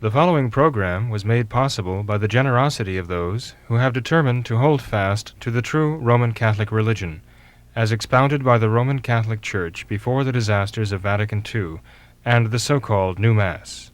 The following program was made possible by the generosity of those who have determined to hold fast to the true Roman Catholic religion, as expounded by the Roman Catholic Church before the disasters of Vatican II and the so-called New Mass.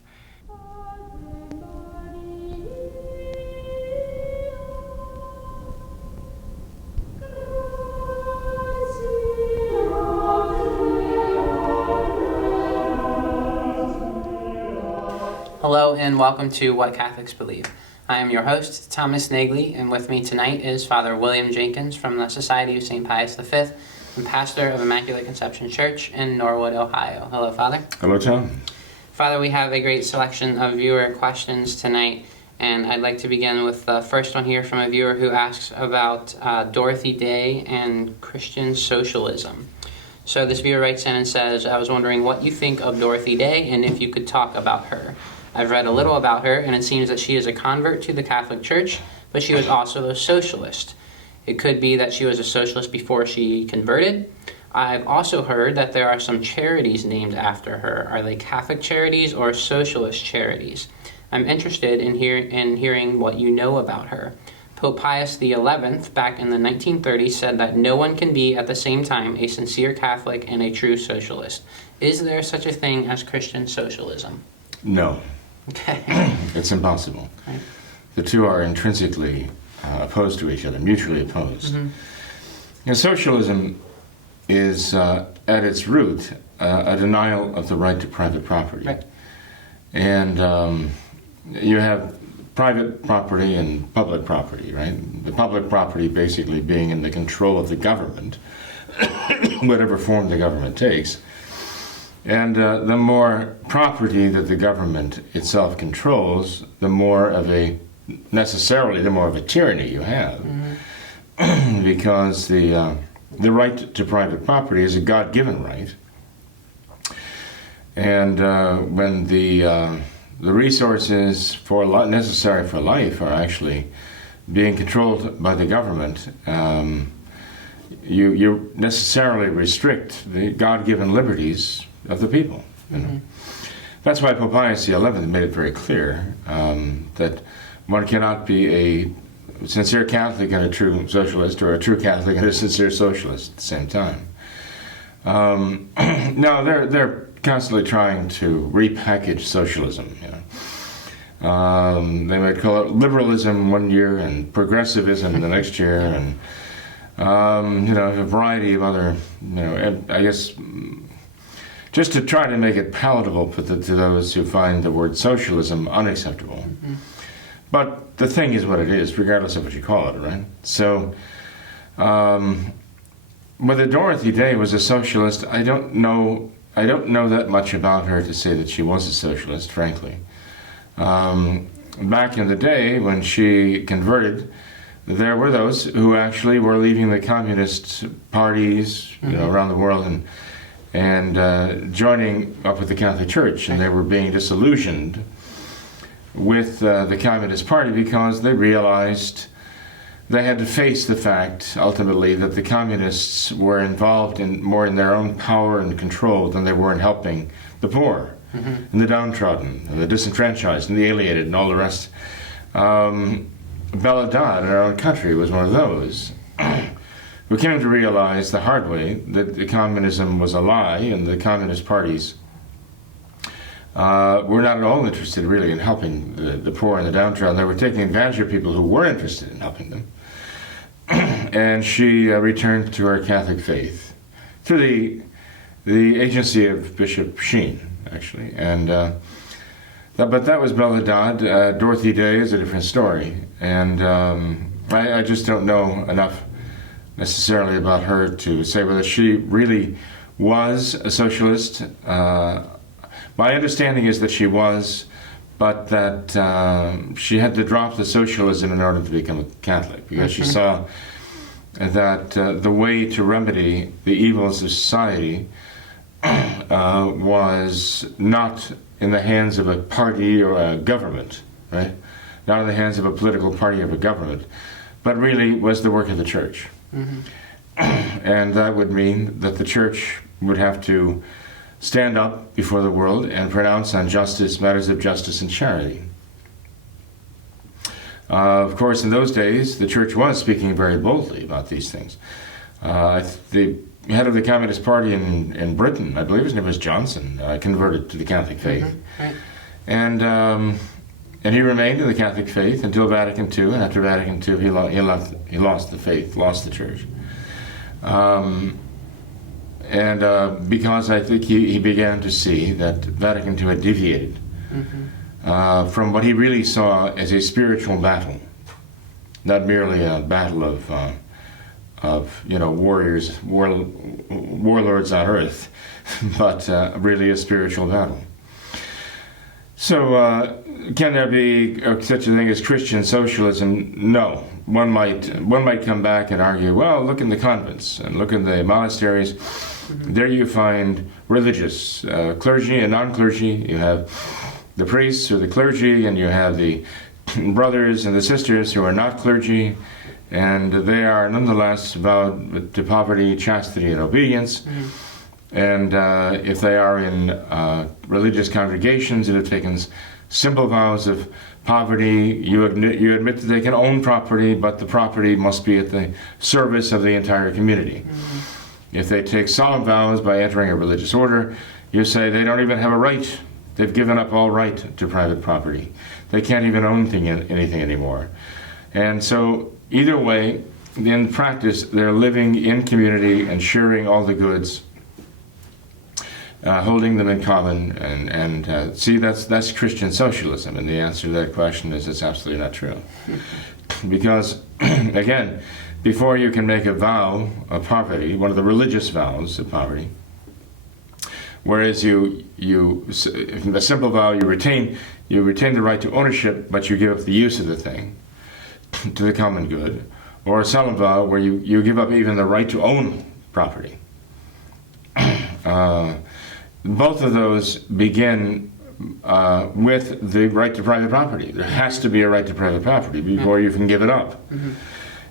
Hello and welcome to What Catholics Believe. I am your host, Thomas Nagley, and with me tonight is Father William Jenkins from the Society of St. Pius V and pastor of Immaculate Conception Church in Norwood, Ohio. Hello, Father. Hello, Tom. Father, we have a great selection of viewer questions tonight, and I'd like to begin with the first one here from a viewer who asks about Dorothy Day and Christian socialism. So this viewer writes in and says, I was wondering what you think of Dorothy Day and if you could talk about her. I've read a little about her, and it seems that she is a convert to the Catholic Church, but she was also a socialist. It could be that she was a socialist before she converted. I've also heard that there are some charities named after her. Are they Catholic charities or socialist charities? I'm interested in hearing what you know about her. Pope Pius XI, back in the 1930s, said that no one can be at the same time a sincere Catholic and a true socialist. Is there such a thing as Christian socialism? No. Okay. It's impossible. Right. The two are intrinsically opposed to each other, mutually opposed. Mm-hmm. And socialism is, at its root, a denial of the right to private property. Right. And you have private property and public property, right? The public property basically being in the control of the government, whatever form the government takes. And the more property that the government itself controls, the more of a tyranny you have. Mm-hmm. Because the right to private property is a God-given right. And when the resources necessary for life are actually being controlled by the government, you necessarily restrict the God-given liberties of the people. You know? Mm-hmm. That's why Pope Pius XI made it very clear that one cannot be a sincere Catholic and a true socialist, or a true Catholic and a sincere socialist at the same time. No, they're constantly trying to repackage socialism. You know, they might call it liberalism one year and progressivism the next year, and a variety of other, and I guess. Just to try to make it palatable to those who find the word socialism unacceptable. Mm-hmm. But the thing is what it is, regardless of what you call it, right? So, whether Dorothy Day was a socialist, I don't know that much about her to say that she was a socialist, frankly. Back in the day, when she converted, there were those who actually were leaving the communist parties, mm-hmm. Around the world, and joining up with the Catholic Church, and they were being disillusioned with the Communist Party because they realized they had to face the fact, ultimately, that the Communists were involved more in their own power and control than they were in helping the poor, mm-hmm. and the downtrodden, and the disenfranchised, and the alienated, and all the rest. Bella Dodd in our own country was one of those. We came to realize the hard way that the communism was a lie, and the communist parties were not at all interested really in helping the poor and the downtrodden. They were taking advantage of people who were interested in helping them. And she returned to her Catholic faith through the agency of Bishop Sheen, actually. And but that was Bella Dodd. Dorothy Day is a different story, and I just don't know enough necessarily about her to say whether she really was a socialist. My understanding is that she was, but that she had to drop the socialism in order to become a Catholic, because mm-hmm. she saw that the way to remedy the evils of society was not in the hands of a party or a government, right? Not in the hands of a political party or a government, but really was the work of the Church. Mm-hmm. And that would mean that the Church would have to stand up before the world and pronounce on justice, matters of justice and charity. Of course, in those days, the church was speaking very boldly about these things. The head of the Communist Party in Britain, I believe his name was Johnson, converted to the Catholic faith. Mm-hmm. Right. And he remained in the Catholic faith until Vatican II, and after Vatican II, he lost the faith, lost the church. Because I think he began to see that Vatican II had deviated from what he really saw as a spiritual battle, not merely a battle of warriors, warlords on earth, but really a spiritual battle. So, can there be such a thing as Christian socialism? No. One might come back and argue, well, look in the convents and look in the monasteries. There you find religious clergy and non-clergy. You have the priests or the clergy, and you have the brothers and the sisters who are not clergy, and they are nonetheless vowed to poverty, chastity, and obedience. And if they are in religious congregations that have taken simple vows of poverty, you admit that they can own property, but the property must be at the service of the entire community. If they take solemn vows by entering a religious order, you say they don't even have a right. They've given up all right to private property. They can't even own anything anymore. And so either way, in practice, they're living in community and sharing all the goods, holding them in common, and see, that's Christian socialism, and the answer to that question is it's absolutely not true. Because, again, before you can make a vow of poverty, one of the religious vows of poverty, whereas a simple vow, you retain the right to ownership, but you give up the use of the thing to the common good, or a solemn vow where you give up even the right to own property. Both of those begin with the right to private property. There has to be a right to private property before you can give it up.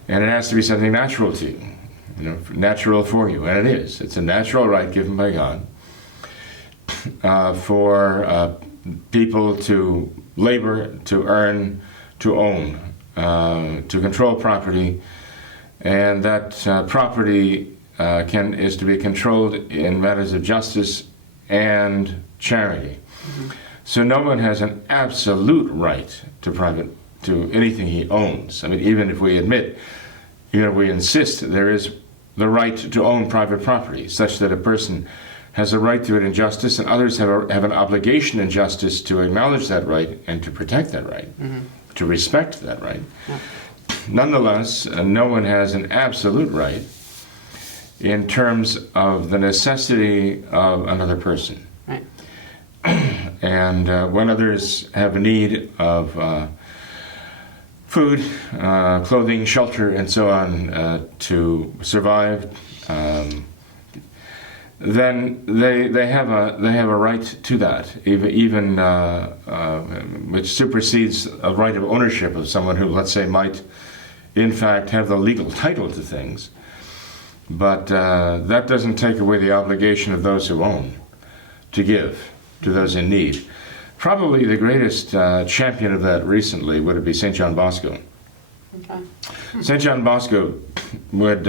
And it has to be something natural to you, natural for you, and it is. It's a natural right given by God for people to labor, to earn, to own, to control property, and that property is to be controlled in matters of justice and charity. So no one has an absolute right to anything he owns. I mean, even if we insist there is the right to own private property, such that a person has a right to it in justice, and others have an obligation in justice to acknowledge that right and to protect that right, to respect that right. Nonetheless, no one has an absolute right in terms of the necessity of another person. Right. And when others have a need of food, clothing, shelter, and so on to survive, then they have a right to that, even which supersedes a right of ownership of someone who, let's say, might in fact have the legal title to things. But that doesn't take away the obligation of those who own to give to those in need. Probably the greatest champion of that recently would be St. John Bosco. Okay. St. John Bosco would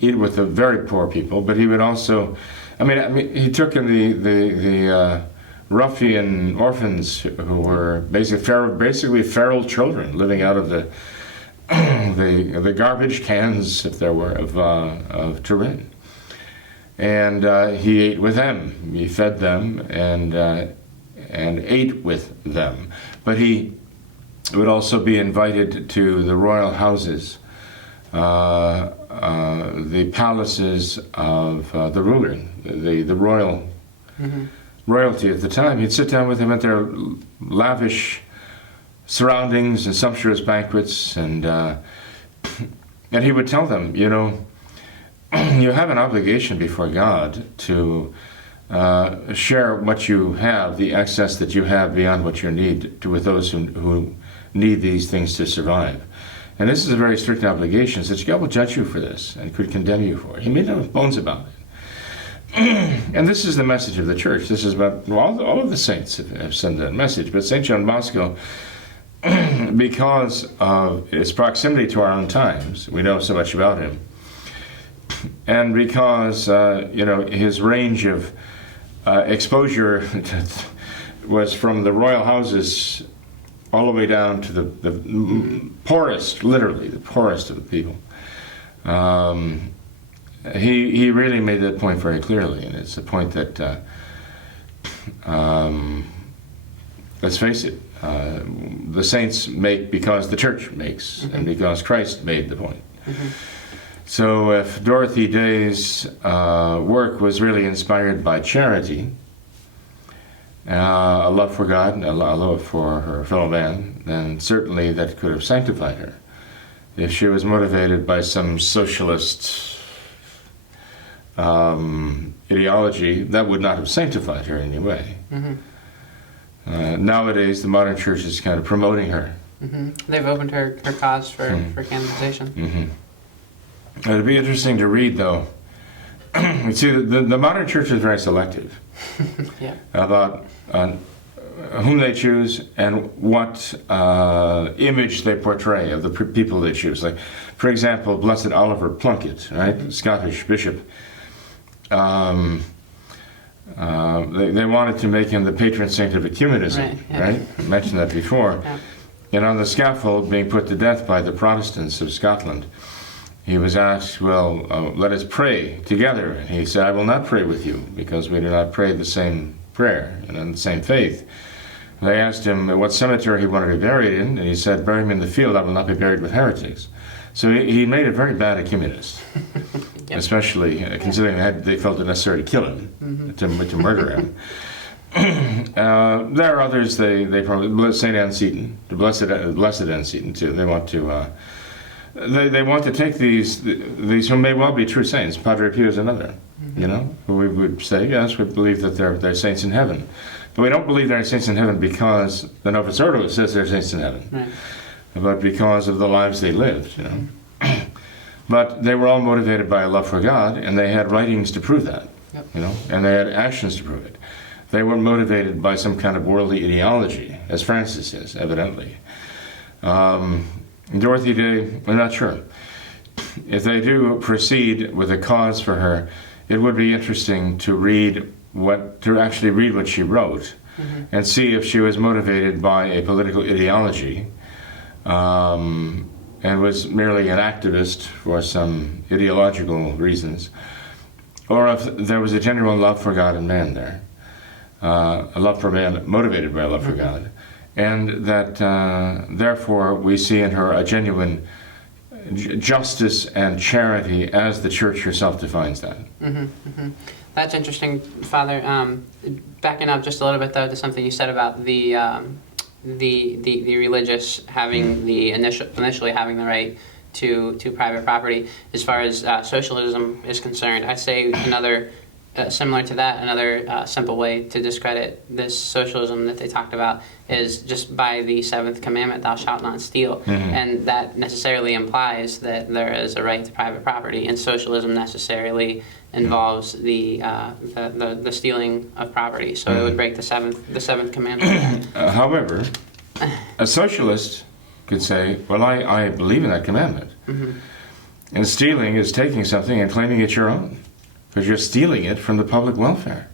eat with the very poor people, but he would also, I mean he took in the ruffian orphans who were basically feral children living out of the garbage cans, if there were, of Turin. And he ate with them. He fed them and ate with them. But he would also be invited to the royal houses, the palaces of the ruler, the royal royalty at the time. He'd sit down with them at their lavish surroundings and sumptuous banquets, and he would tell them, you have an obligation before God to share what you have, the excess that you have beyond what you need, with those who need these things to survive. And this is a very strict obligation, such God will judge you for this and could condemn you for it. He made no bones about And this is the message of the church. This is about, well, all of the saints have sent that message. But St. John Bosco, because of his proximity to our own times, we know so much about him. And because, his range of exposure was from the royal houses all the way down to the poorest, literally, the poorest of the people. He really made that point very clearly, and it's a point that, let's face it, the saints make because the church makes, and because Christ made the point. So if Dorothy Day's work was really inspired by charity, a love for God, a love for her fellow man, then certainly that could have sanctified her. If she was motivated by some socialist ideology, that would not have sanctified her in any way. Nowadays, the modern church is kind of promoting her. They've opened her cause for canonization. It'd be interesting to read, though. You see, the modern church is very selective about whom they choose and what image they portray of the people they choose. Like, for example, Blessed Oliver Plunkett, right, Scottish bishop. They wanted to make him the patron saint of ecumenism, right? I mentioned that before. And on the scaffold, being put to death by the Protestants of Scotland, he was asked, well, let us pray together. And he said, I will not pray with you, because we do not pray the same prayer and in the same faith. They asked him what cemetery he wanted to be buried in, and he said, bury me in the field, I will not be buried with heretics. So he made a very bad ecumenist, especially considering they felt it necessary to kill him, to murder him. There are others, they probably, St. Anne Seton, the blessed Anne Seton too, they want to take these who may well be true saints. Padre Pio is another, who we would say, yes, we believe that they're saints in heaven. But we don't believe they're saints in heaven because the Novus Ordo says they're saints in heaven. Right. But because of the lives they lived, But they were all motivated by a love for God, and they had writings to prove that, and they had actions to prove it. They weren't motivated by some kind of worldly ideology, as Francis is, evidently. Dorothy Day, we're not sure. If they do proceed with a cause for her, it would be interesting to actually read what she wrote, and see if she was motivated by a political ideology, and was merely an activist for some ideological reasons, or if there was a genuine love for God and man there, a love for man motivated by a love for God, and that therefore we see in her a genuine justice and charity as the Church herself defines that. That's interesting, Father. Backing up just a little bit though to something you said about the religious having initially having the right to private property. As far as socialism is concerned, I'd say another similar to that, another simple way to discredit this socialism that they talked about is just by the seventh commandment, thou shalt not steal. And that necessarily implies that there is a right to private property, and socialism necessarily involves the stealing of property. So it would break the seventh commandment. However, a socialist could say, well, I believe in that commandment. And stealing is taking something and claiming it's your own, because you're stealing it from the public welfare.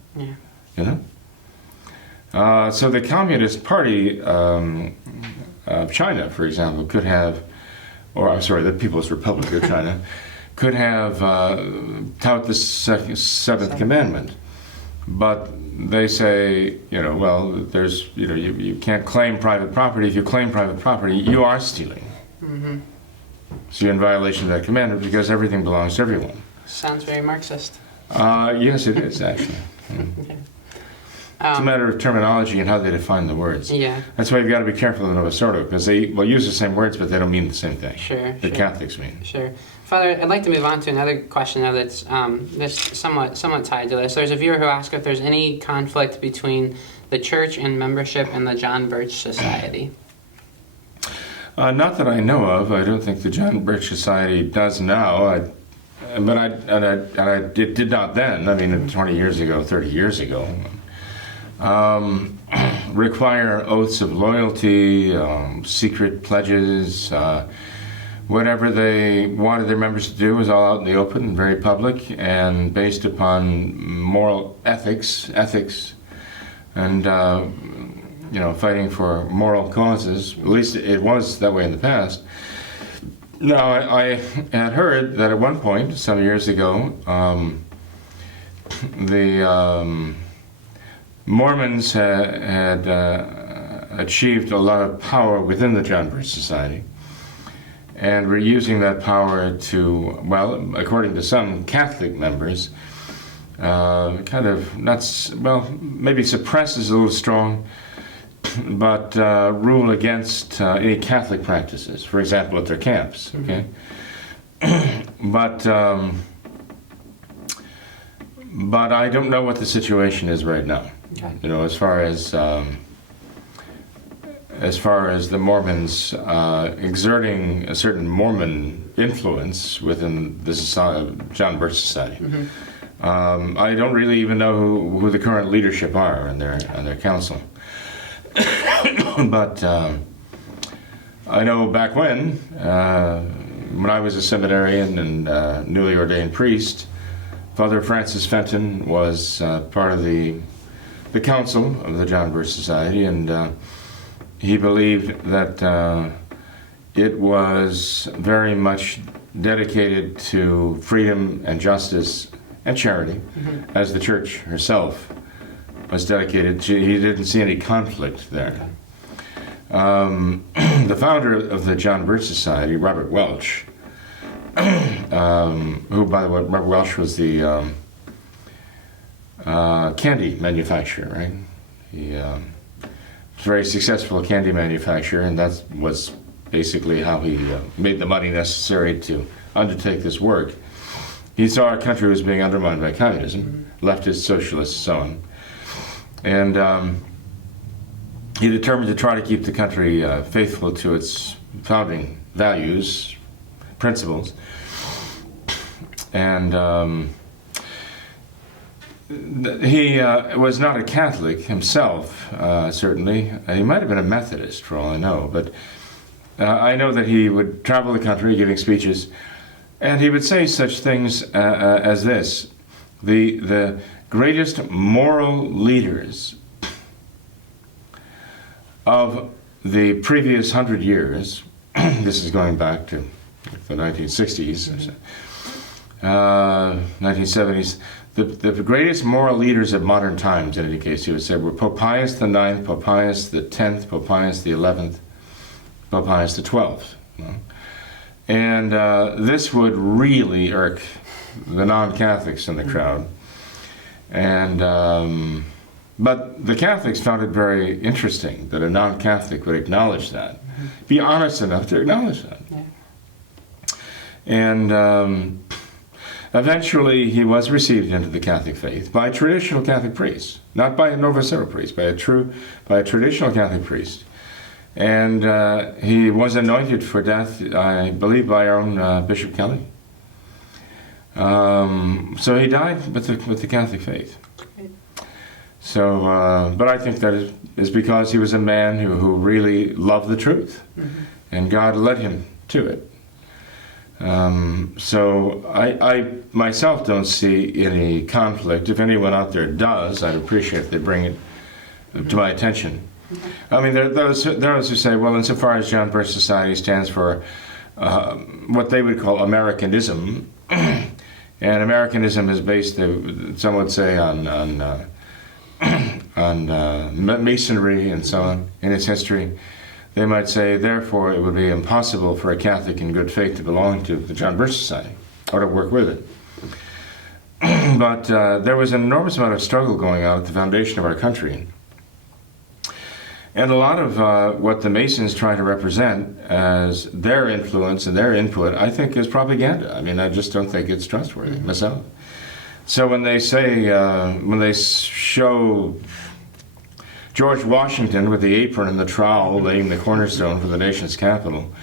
So the Communist Party of China, for example, could have, the People's Republic of China, could have tout the seventh commandment. But they say, there's, you can't claim private property. If you claim private property, you are stealing. So you're in violation of that commandment because everything belongs to everyone. Sounds very Marxist. Yes, it is, actually. Okay. It's a matter of terminology and how they define the words. That's why you've got to be careful in Novus Ordo, because they will use the same words, but they don't mean the same thing. The Catholics mean. Father, I'd like to move on to another question now that's somewhat tied to this. There's a viewer who asked if there's any conflict between the church and membership in the John Birch Society. Not that I know of. I don't think the John Birch Society does now. but I did not then. I mean, 20 years ago, 30 years ago, require oaths of loyalty, secret pledges. Whatever they wanted their members to do was all out in the open and very public and based upon moral ethics, and fighting for moral causes. At least it was that way in the past. Now, I had heard that at one point, some years ago, the Mormons had achieved a lot of power within the John Birch Society, and were using that power to, well, according to some Catholic members, kind of maybe suppress is a little strong, but rule against any Catholic practices, for example, at their camps. Okay, but I don't know what the situation is right now. Okay. As far as the Mormons exerting a certain Mormon influence within the John Birch Society. I don't really even know who the current leadership are on their council. But I know back when I was a seminarian and newly ordained priest, Father Francis Fenton was part of the council of the John Birch Society, and he believed that it was very much dedicated to freedom and justice and charity, as the church herself was dedicated. He didn't see any conflict there. The founder of the John Birch Society, Robert Welch, who, by the way, Robert Welch was the candy manufacturer, right? He was a very successful candy manufacturer, and that was basically how he made the money necessary to undertake this work. He saw our country was being undermined by communism, leftist, socialists, so on. And he determined to try to keep the country faithful to its founding values, principles. And he was not a Catholic himself, certainly. He might have been a Methodist, for all I know. But I know that he would travel the country giving speeches, and he would say such things as this: the greatest moral leaders of the previous 100 years, this is going back to the 1960s, 1970s, the greatest moral leaders of modern times, in any case, he would say, were Pope Pius the IX, Pope Pius the X, Pope Pius the XI, Pope Pius the XII. And this would really irk the non-Catholics in the crowd. And but the Catholics found it very interesting that a non-Catholic would acknowledge that, be honest enough to acknowledge that. Yeah. And eventually he was received into the Catholic faith by a traditional Catholic priest, not by a novicial priest, by a traditional Catholic priest. And he was anointed for death, I believe, by our own Bishop Kelly. So he died with the Catholic faith. So, but I think that is because he was a man who really loved the truth, and God led him to it. So I myself don't see any conflict. If anyone out there does, I'd appreciate if they bring it to my attention. I mean, there are those who say, well, insofar as John Birch Society stands for what they would call Americanism, and Americanism is based, some would say, on Masonry and so on in its history. They might say, therefore, it would be impossible for a Catholic in good faith to belong to the John Birch Society or to work with it. But there was an enormous amount of struggle going on at the foundation of our country. And a lot of what the Masons try to represent as their influence and their input, I think, is propaganda. I mean, I just don't think it's trustworthy myself. So when they say, when they show George Washington with the apron and the trowel laying the cornerstone for the nation's capital,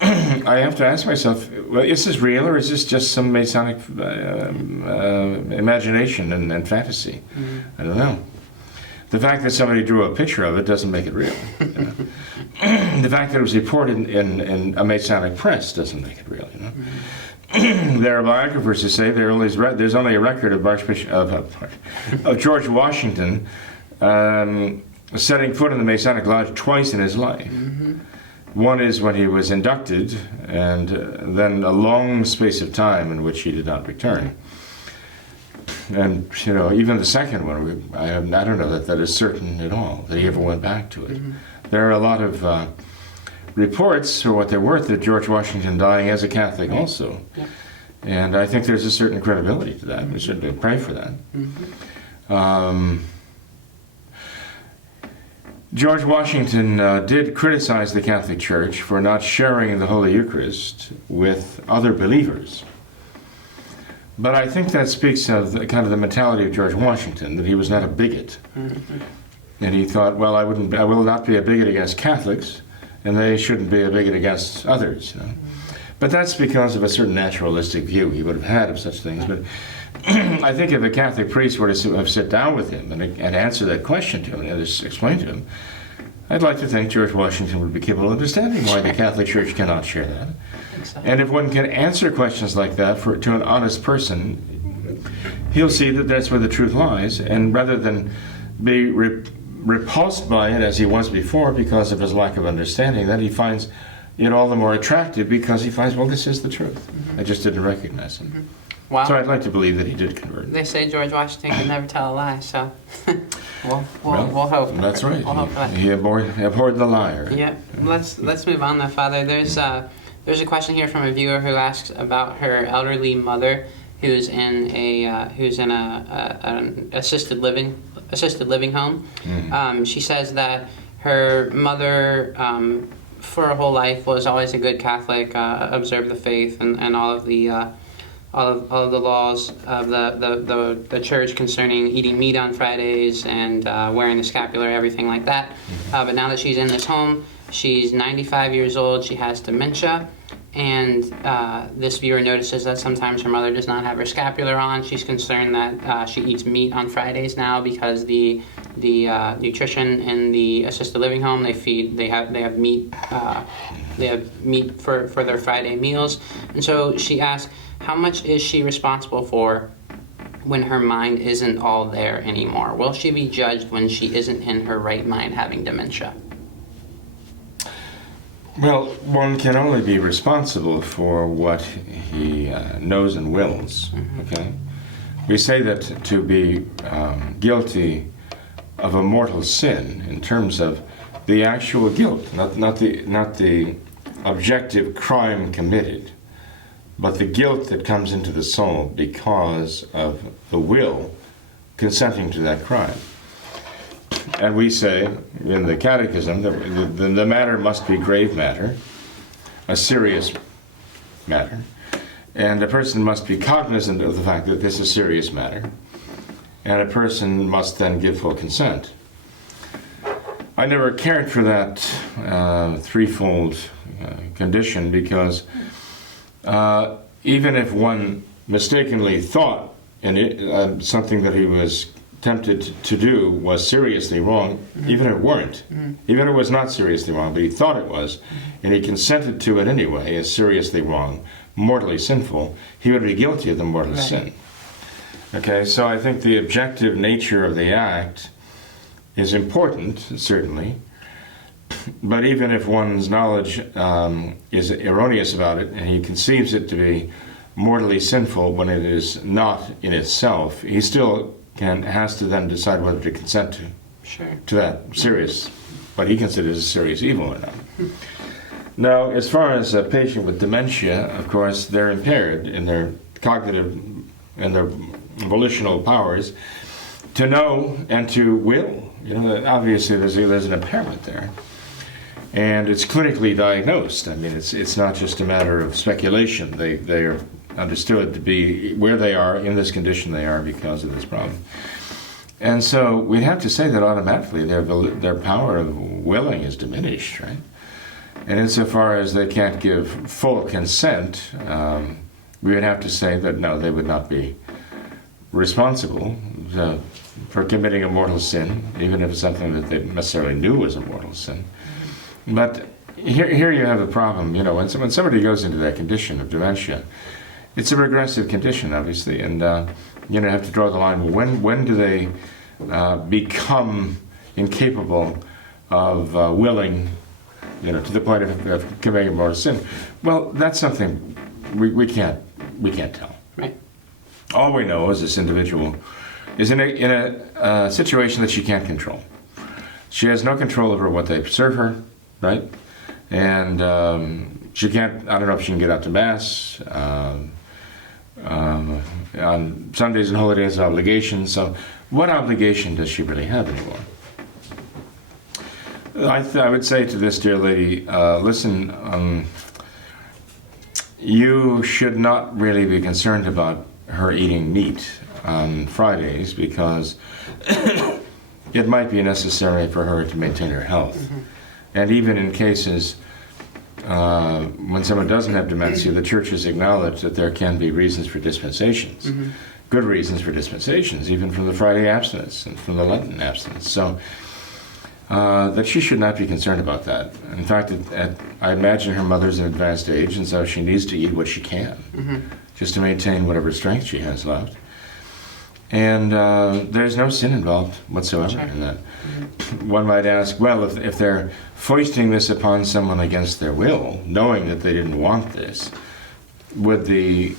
I have to ask myself, well, is this real or is this just some Masonic imagination and fantasy? I don't know. The fact that somebody drew a picture of it doesn't make it real. You know? The fact that it was reported in a Masonic press doesn't make it real. You know? There are biographers who say there's only a record of George Washington setting foot in the Masonic Lodge twice in his life. One is when he was inducted, and then a long space of time in which he did not return. And you know, even the second one, I don't know that is certain at all that he ever went back to it. There are a lot of reports, for what they're worth, that George Washington dying as a Catholic also. And I think there's a certain credibility to that. We should pray for that. George Washington did criticize the Catholic Church for not sharing the Holy Eucharist with other believers. But I think that speaks of kind of the mentality of George Washington, that he was not a bigot. And he thought, well, I will not be a bigot against Catholics, and they shouldn't be a bigot against others. You know? But that's because of a certain naturalistic view he would have had of such things. But I think if a Catholic priest were to have sit down with him and answer that question to him and explain to him, I'd like to think George Washington would be capable of understanding why the Catholic Church cannot share that. And if one can answer questions like that to an honest person, he'll see that that's where the truth lies, and rather than be repulsed by it as he was before because of his lack of understanding, then he finds it all the more attractive because he finds, well, this is the truth. I just didn't recognize it. Wow. So I'd like to believe that he did convert. They say George Washington could never tell a lie, so we'll hope. That's right. We'll hope for that. He abhorred the liar. Yeah. Let's move on, though, Father. There's a question here from a viewer who asks about her elderly mother, who's in an assisted living home. She says that her mother, for her whole life, was always a good Catholic, observed the faith and all of the laws of the church concerning eating meat on Fridays and wearing the scapular, everything like that. But now that she's in this home, she's 95 years old. She has dementia. And this viewer notices that sometimes her mother does not have her scapular on. She's concerned that she eats meat on Fridays now because the nutrition in the assisted living home, they have meat for their Friday meals. And so she asks, how much is she responsible for when her mind isn't all there anymore? Will she be judged when she isn't in her right mind having dementia? Well, one can only be responsible for what he knows and wills. Okay, we say that to be guilty of a mortal sin in terms of the actual guilt, not the objective crime committed, but the guilt that comes into the soul because of the will consenting to that crime. And we say in the Catechism that the matter must be grave matter, a serious matter, and a person must be cognizant of the fact that this is a serious matter, and a person must then give full consent. I never cared for that threefold condition because even if one mistakenly thought something that he was tempted to do was seriously wrong, even if it weren't, even if it was not seriously wrong, but he thought it was, and he consented to it anyway as seriously wrong, mortally sinful, he would be guilty of the mortal sin. Okay, so I think the objective nature of the act is important, certainly, but even if one's knowledge is erroneous about it, and he conceives it to be mortally sinful when it is not in itself, he still has to then decide whether to consent to that serious, what he considers a serious evil or not. Now, as far as a patient with dementia, of course, they're impaired in their cognitive and their volitional powers to know and to will. You know, obviously there's an impairment there. And it's clinically diagnosed. I mean, it's not just a matter of speculation. They are understood to be where they are in this condition they are because of this problem. And so we'd have to say that automatically their power of willing is diminished, right? And insofar as they can't give full consent, we would have to say that no, they would not be responsible for committing a mortal sin, even if it's something that they necessarily knew was a mortal sin. But here you have a problem. You know, when somebody goes into that condition of dementia, it's a regressive condition, obviously, and you have to draw the line. When do they become incapable of willing, to the point of committing a mortal sin? Well, that's something we can't tell. Right. All we know is this individual is in a situation that she can't control. She has no control over what they serve her, right? And she can't. I don't know if she can get out to mass. On Sundays and holidays, obligations. So, what obligation does she really have anymore? I would say to this dear lady, listen, you should not really be concerned about her eating meat on Fridays, because it might be necessary for her to maintain her health. Mm-hmm. And even in cases when someone doesn't have dementia, the church has acknowledged that there can be reasons for dispensations, mm-hmm. good reasons for dispensations, even from the Friday abstinence and from the Lenten abstinence. So that she should not be concerned about that. In fact, I imagine her mother's in advanced age, and so she needs to eat what she can, mm-hmm. just to maintain whatever strength she has left. And there's no sin involved whatsoever in that. Mm-hmm. One might ask, well, if they're foisting this upon someone against their will, knowing that they didn't want this, would the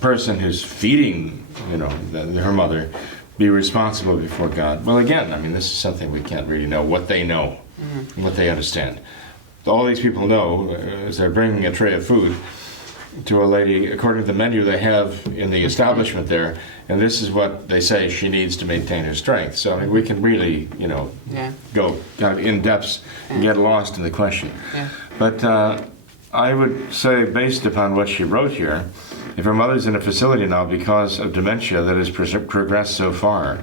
person who's feeding, her mother, be responsible before God? Well, again, this is something we can't really know, what they know, mm-hmm. what they understand. All these people know is they're bringing a tray of food to a lady according to the menu they have in the establishment there, and this is what they say she needs to maintain her strength. So we can really, go kind of in depths and get lost in the question. Yeah. But I would say, based upon what she wrote here, if her mother's in a facility now because of dementia that has progressed so far,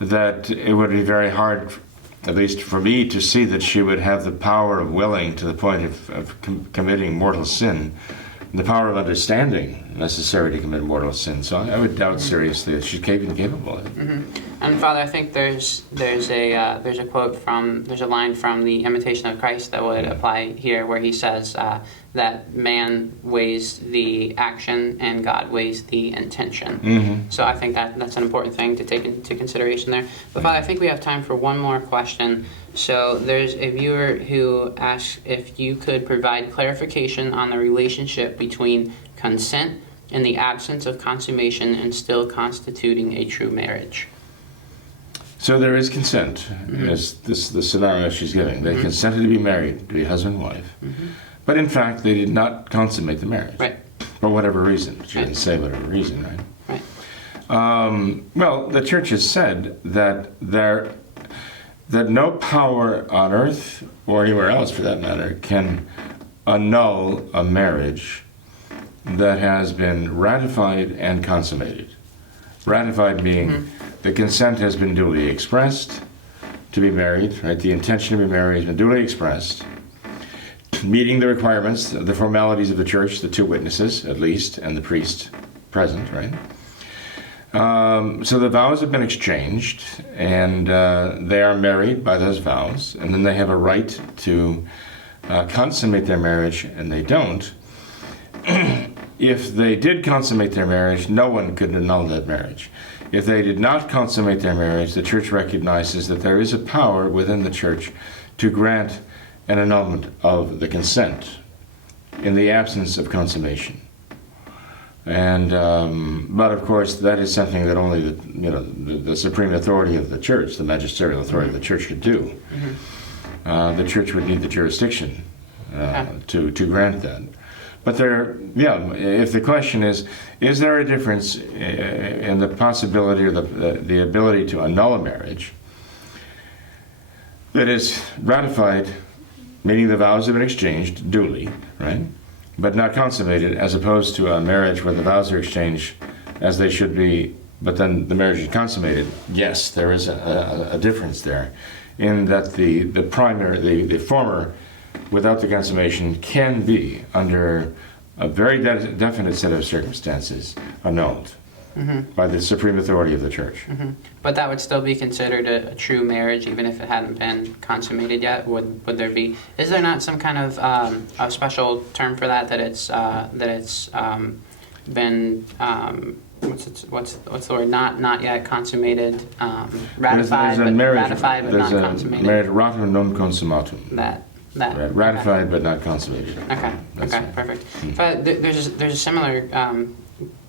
that it would be very hard, at least for me, to see that she would have the power of willing to the point of committing mortal sin, the power of understanding necessary to commit mortal sin. So I would doubt seriously that she's capable of it. Mm-hmm. And Father, I think there's a quote there's a line from the Imitation of Christ that would apply here, where he says that man weighs the action and God weighs the intention. Mm-hmm. So I think that's an important thing to take into consideration there. But Father, I think we have time for one more question. So there's a viewer who asks if you could provide clarification on the relationship between consent and the absence of consummation and still constituting a true marriage. So there is consent, mm-hmm. as the scenario she's giving. They mm-hmm. consented to be married, to be husband and wife. Mm-hmm. But in fact, they did not consummate the marriage. Right. For whatever reason. She didn't say whatever reason, right? Right. Well, the church has said that no power on earth, or anywhere else for that matter, can annul a marriage that has been ratified and consummated. Ratified being mm-hmm. the consent has been duly expressed to be married, right? The intention to be married has been duly expressed, meeting the requirements, the formalities of the church, the two witnesses at least, and the priest present, right? So the vows have been exchanged, and they are married by those vows, and then they have a right to consummate their marriage, and they don't. If they did consummate their marriage, no one could annul that marriage. If they did not consummate their marriage, the church recognizes that there is a power within the church to grant an annulment of the consent in the absence of consummation. And but of course, that is something that only the supreme authority of the church, the magisterial authority of the church, could do. Mm-hmm. The church would need the jurisdiction to grant that. But if the question is there a difference in the possibility or the ability to annul a marriage that is ratified, meaning the vows have been exchanged duly, right? But not consummated, as opposed to a marriage where the vows are exchanged as they should be, but then the marriage is consummated. Yes, there is a difference there, in that the former without the consummation can be, under a very definite set of circumstances, annulled by the supreme authority of the church. But that would still be considered a true marriage, even if it hadn't been consummated yet. Would there be? Is there not some kind of a special term for that? That it's been what's the word? Not yet consummated. Ratified, there's a marriage, ratified but not consummated. Marriage ratum non consummatum. That. Right, ratified but not consummated. Okay. That's Okay. it. Perfect. But there's a similar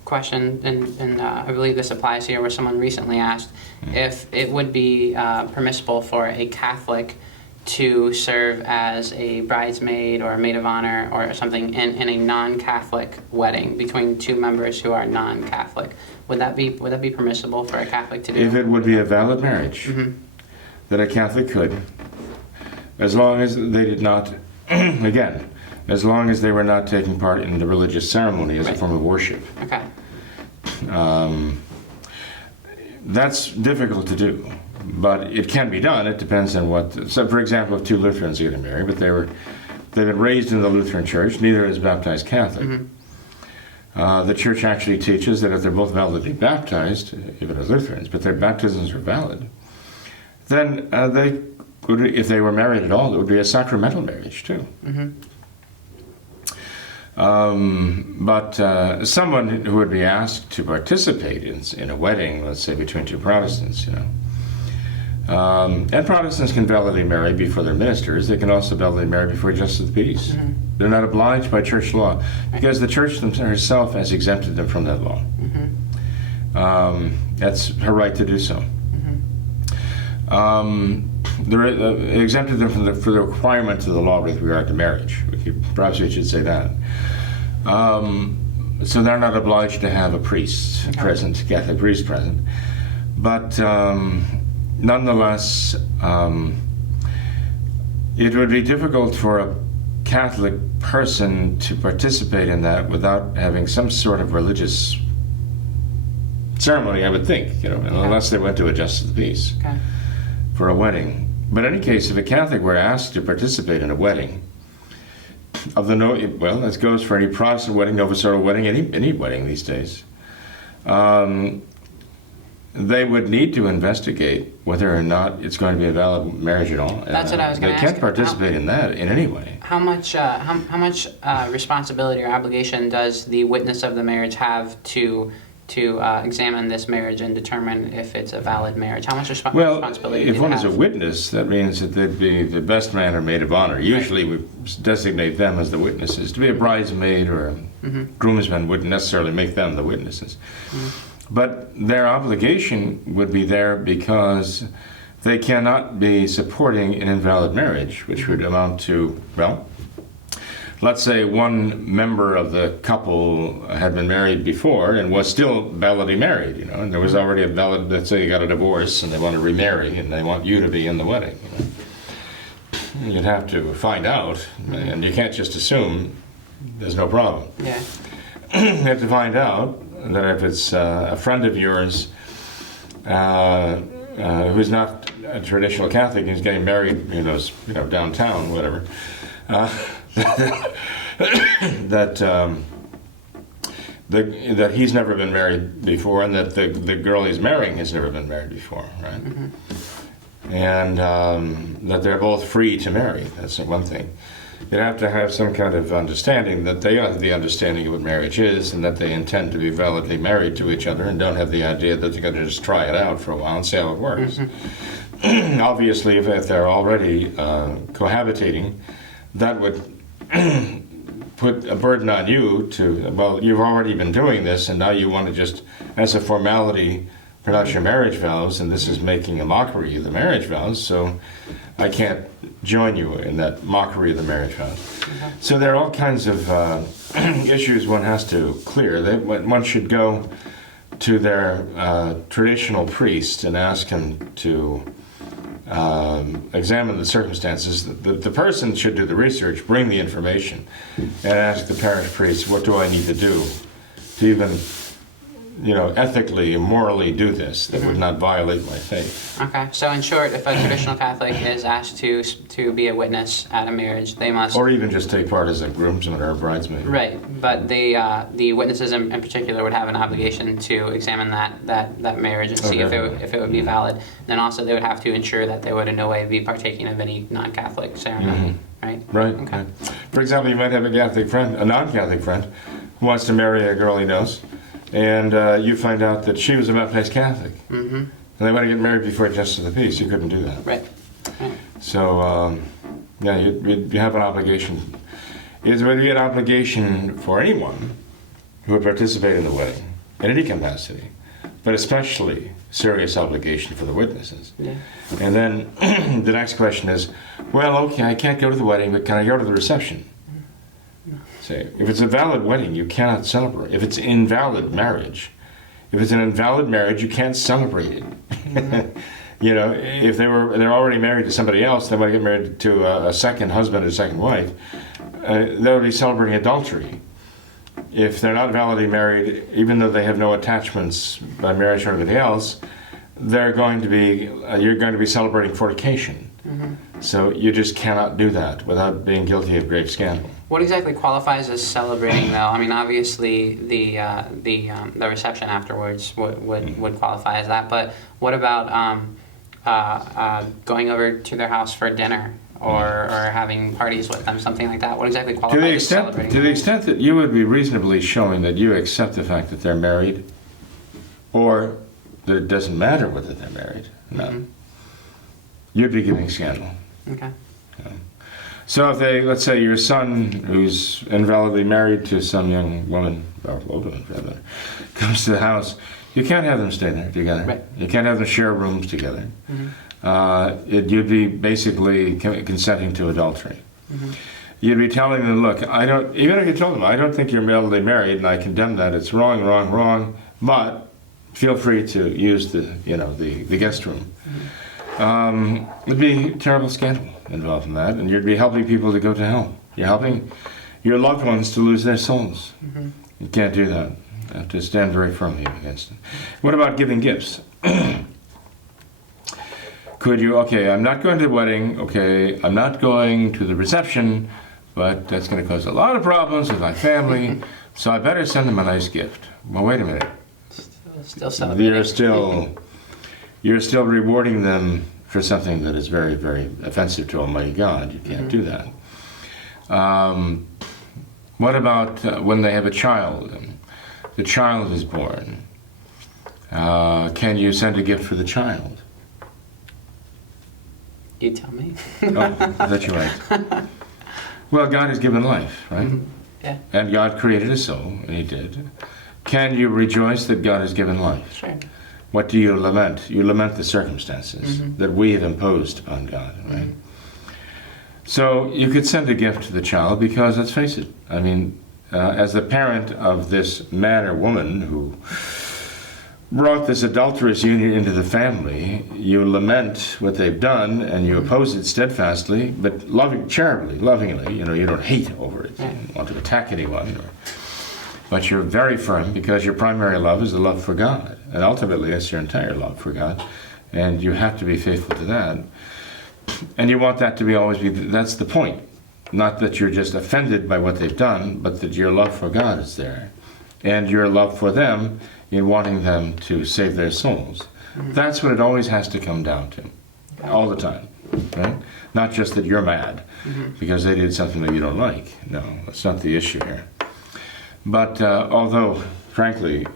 question, and I believe this applies here, where someone recently asked if it would be permissible for a Catholic to serve as a bridesmaid or a maid of honor or something in a non-Catholic wedding between two members who are non-Catholic. Would that be permissible for a Catholic to do? If it would be a valid marriage, that a Catholic could, as long as they did not, again, as long as they were not taking part in the religious ceremony as a form of worship. Okay. That's difficult to do, but it can be done. It depends on what. So, for example, if two Lutherans get married, but they've been raised in the Lutheran Church, neither is baptized Catholic. The Church actually teaches that if they're both validly baptized, even as Lutherans, but their baptisms are valid, then they would, if they were married at all, it would be a sacramental marriage too. But someone who would be asked to participate in a wedding, let's say between two Protestants, and Protestants can validly marry before their ministers. They can also validly marry before justice of the peace. They're not obliged by church law because the church herself has exempted them from that law. That's her right to do so. Exempted them from the requirements of the law with regard to marriage. Perhaps we should say that. So they're not obliged to have a priest present, Catholic priest present. But nonetheless, it would be difficult for a Catholic person to participate in that without having some sort of religious ceremony, I would think, unless they went to a justice of the peace for a wedding. But in any case, if a Catholic were asked to participate in a wedding, this goes for any Protestant wedding, novicial wedding, any wedding these days, they would need to investigate whether or not it's going to be a valid marriage at all. That's what I was going to ask. They can't participate in that in any way. How much responsibility or obligation does the witness of the marriage have to examine this marriage and determine if it's a valid marriage? How much responsibility? If one is a witness, that means that they'd be the best man or maid of honor. Usually we designate them as the witnesses. To be a bridesmaid or a groomsman wouldn't necessarily make them the witnesses. But their obligation would be there because they cannot be supporting an invalid marriage, which would amount to, let's say one member of the couple had been married before and was still validly married, and there was already a valid, let's say you got a divorce and they want to remarry and they want you to be in the wedding. You'd have to find out, and you can't just assume there's no problem. Yeah. You have to find out that if it's a friend of yours who's not a traditional Catholic, who's getting married, downtown, whatever, that he's never been married before, and that the girl he's marrying has never been married before, right? And that they're both free to marry. That's one thing. You'd have to have some kind of understanding that they have the understanding of what marriage is, and that they intend to be validly married to each other, and don't have the idea that they're going to just try it out for a while and see how it works. Obviously, if they're already cohabitating, that would put a burden on you you've already been doing this, and now you want to just, as a formality, pronounce your marriage vows, and this is making a mockery of the marriage vows, so I can't join you in that mockery of the marriage vows. So there are all kinds of issues one has to clear. One should go to their traditional priest and ask him to examine the circumstances. The person should do the research, bring the information, and ask the parish priest, what do I need to do to even ethically and morally do this that would not violate my faith. Okay. So in short, if a traditional Catholic is asked to be a witness at a marriage, they must. Or even just take part as a groomsman or a bridesmaid. Right, but the witnesses in particular would have an obligation to examine that marriage and see if it would be valid. Then also they would have to ensure that they would in no way be partaking of any non-Catholic ceremony. Right. Right. Okay. Right. For example, you might have a Catholic friend, a non-Catholic friend, who wants to marry a girl he knows, and you find out that she was a baptized Catholic, and they want to get married before Justice of the Peace. You couldn't do that. Right. So, you have an obligation. It would be an obligation for anyone who would participate in the wedding, in any capacity, but especially serious obligation for the witnesses. Yeah. And then the next question is, well, okay, I can't go to the wedding, but can I go to the reception? Say, if it's a valid wedding, you cannot celebrate. If it's invalid marriage, if it's an invalid marriage, you can't celebrate it. If they're already married to somebody else, they want to get married to a second husband or second wife, they would be celebrating adultery. If they're not validly married, even though they have no attachments by marriage or anything else, you're going to be celebrating fornication. So you just cannot do that without being guilty of grave scandal. What exactly qualifies as celebrating, though? I mean, obviously the reception afterwards would qualify as that. But what about going over to their house for dinner or having parties with them, something like that? What exactly qualifies as celebrating? To the extent that you would be reasonably showing that you accept the fact that they're married, or that it doesn't matter whether they're married, no, you'd be giving scandal. Okay. So if let's say your son, who's invalidly married to some young woman, or old woman rather, comes to the house, you can't have them stay there together. Right. You can't have them share rooms together. You'd be basically consenting to adultery. You'd be telling them, look, even if you told them, I don't think you're validly married, and I condemn that, it's wrong, but feel free to use the guest room. It'd be terrible scandal involved in that, and you'd be helping people to go to hell. You're helping your loved ones to lose their souls. You can't do that. You have to stand very firmly against it. What about giving gifts? Could you, I'm not going to the wedding, I'm not going to the reception, but that's going to cause a lot of problems with my family, so I better send them a nice gift. Well, wait a minute. Still celebrating. You're still rewarding them for something that is very, very offensive to Almighty God. You can't do that. What about when they have a child and the child is born? Can you send a gift for the child? You tell me. That's right. Well, God has given life, right? Yeah. And God created a soul, and He did. Can you rejoice that God has given life? Sure. What do you lament? You lament the circumstances that we have imposed upon God, right? So you could send a gift to the child because, let's face it, I mean, as the parent of this man or woman who brought this adulterous union into the family, you lament what they've done and you oppose it steadfastly, but charitably, lovingly. You don't hate over it. You don't want to attack anyone. But you're very firm because your primary love is the love for God. And ultimately, that's your entire love for God. And you have to be faithful to that. And you want that to that's the point. Not that you're just offended by what they've done, but that your love for God is there. And your love for them in wanting them to save their souls. That's what it always has to come down to. All the time. Right? Not just that you're mad because they did something that you don't like. No, that's not the issue here. But although, frankly,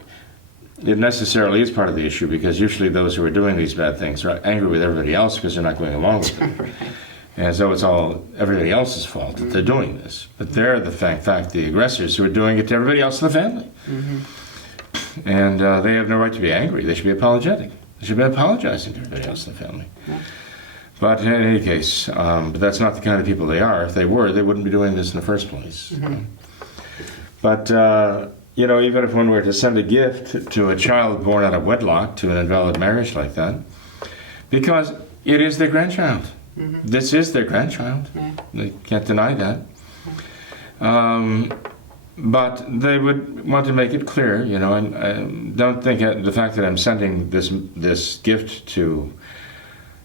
it necessarily is part of the issue because usually those who are doing these bad things are angry with everybody else because they're not going along with it. And so it's all everybody else's fault that they're doing this. But they're the the aggressors who are doing it to everybody else in the family. And they have no right to be angry. They should be apologetic. They should be apologizing to everybody else in the family. But in any case, but that's not the kind of people they are. If they were, they wouldn't be doing this in the first place. But, even if one were to send a gift to a child born out of wedlock to an invalid marriage like that, because it is their grandchild. This is their grandchild. They can't deny that. but they would want to make it clear, you know, and don't think the fact that I'm sending this gift to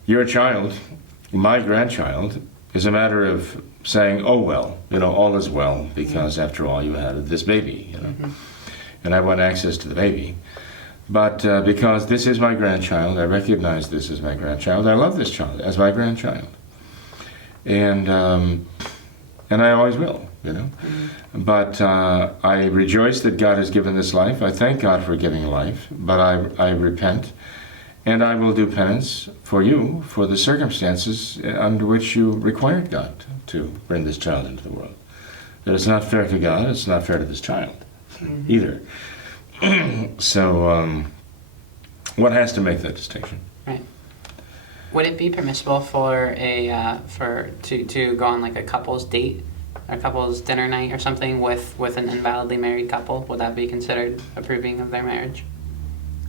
your child, my grandchild, is a matter of saying, oh well, you know, all is well, because after all you had this baby, you know, and I want access to the baby. But because this is my grandchild, I recognize this as my grandchild, I love this child as my grandchild. And I always will, you know. But I rejoice that God has given this life. I thank God for giving life, but I repent, and I will do penance for you for the circumstances under which you required God to bring this child into the world. That it's not fair to God, it's not fair to this child either. So one has to make that distinction. Right. Would it be permissible for to go on like a couple's date, a couple's dinner night or something with an invalidly married couple? Would that be considered approving of their marriage?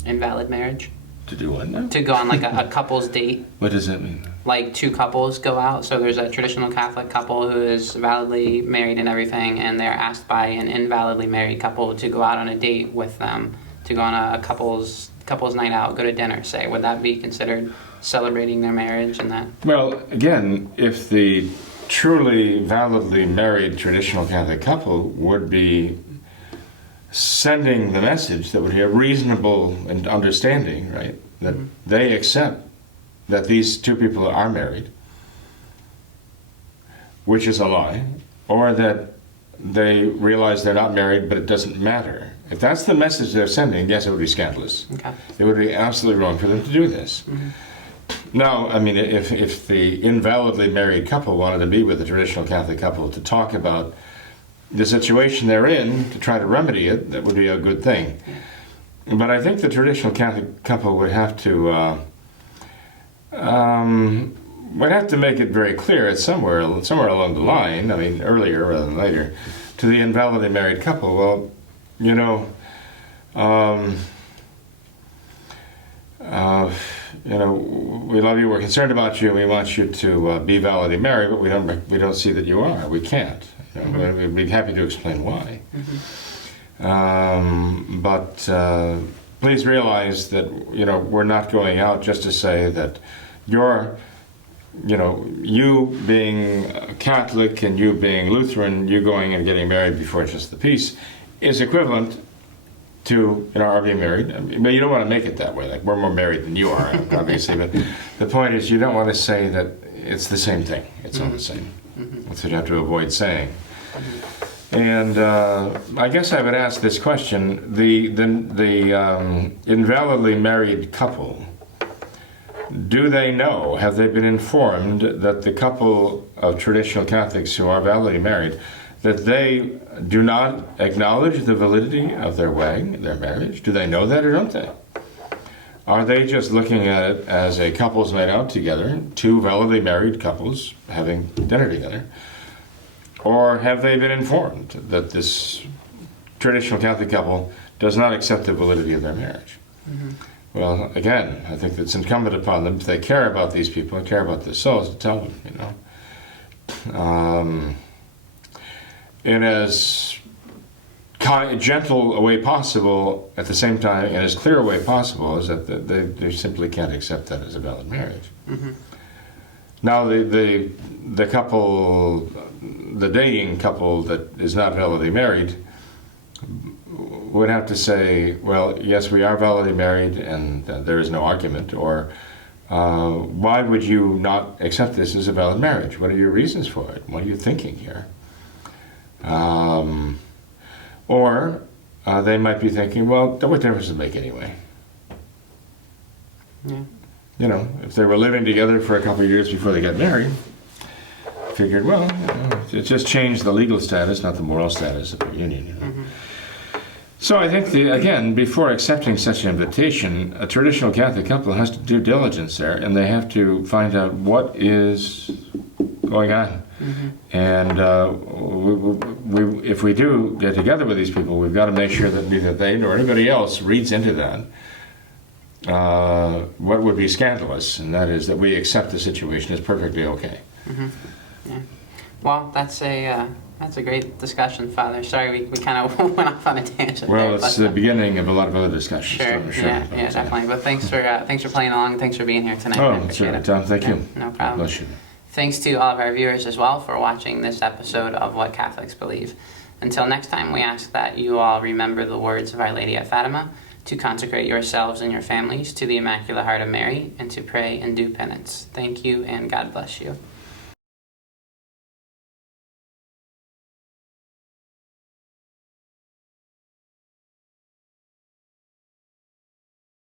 Invalid marriage? To do what now? To go on like a couple's date. What does that mean? Like two couples go out. So there's a traditional Catholic couple who is validly married and everything, and they're asked by an invalidly married couple to go out on a date with them, to go on a couple's night out, go to dinner, say. Would that be considered celebrating their marriage and that? Well, again, if the truly validly married traditional Catholic couple would be sending the message that would be a reasonable and understanding, right, that they accept that these two people are married, which is a lie, or that they realize they're not married, but it doesn't matter. If that's the message they're sending, yes, it would be scandalous. Okay. It would be absolutely wrong for them to do this. Now, I mean, if the invalidly married couple wanted to be with the traditional Catholic couple to talk about the situation they're in, to try to remedy it, that would be a good thing. But I think the traditional Catholic couple would have to make it very clear at somewhere along the line, I mean, earlier rather than later, to the invalidly married couple, well, you know, we love you, we're concerned about you, we want you to be validly married, but we don't see that you are. We can't. You know, we'd be happy to explain why. But please realize that, you know, we're not going out just to say that you being Catholic and you being Lutheran, you going and getting married before just the peace, is equivalent to, are being married. I mean, but you don't want to make it that way. Like, we're more married than you are, obviously. But the point is, you don't want to say that it's the same thing. It's all the same. That's what you have to avoid saying. And I guess I would ask this question: the invalidly married couple, do they know? Have they been informed that the couple of traditional Catholics who are validly married, that they do not acknowledge the validity of their wedding, their marriage? Do they know that or don't they? Are they just looking at it as a couple's night out together, two validly married couples having dinner together? Or have they been informed that this traditional Catholic couple does not accept the validity of their marriage? Well, again, I think it's incumbent upon them, if they care about these people and care about their souls, to tell them, you know. In as gentle a way possible, at the same time, in as clear a way possible, is that they simply can't accept that as a valid marriage. Now, the couple, the dating couple that is not validly married, would have to say, well, yes, we are validly married, and there is no argument, or why would you not accept this as a valid marriage? What are your reasons for it? What are you thinking here? Or they might be thinking, well, what difference does it make anyway? You know, if they were living together for a couple of years before they got married, figured, well, it just changed the legal status, not the moral status of the union. You know? So I think, again, before accepting such an invitation, a traditional Catholic couple has to do diligence there, and they have to find out what is going on. And if we do get together with these people, we've got to make sure that neither they nor anybody else reads into that what would be scandalous, and that is that we accept the situation as perfectly okay. Yeah. Well, that's a great discussion, Father. Sorry, we kind of went off on a tangent. Well, there, it's but, the beginning of a lot of other discussions. Sure, yeah, definitely. But thanks for playing along. Thanks for being here tonight. Oh, I that's appreciate all right, it. Tom. Thank Yeah, you. no problem. God bless you. Thanks to all of our viewers as well for watching this episode of What Catholics Believe. Until next time, we ask that you all remember the words of Our Lady at Fatima, to consecrate yourselves and your families to the Immaculate Heart of Mary, and to pray and do penance. Thank you, and God bless you.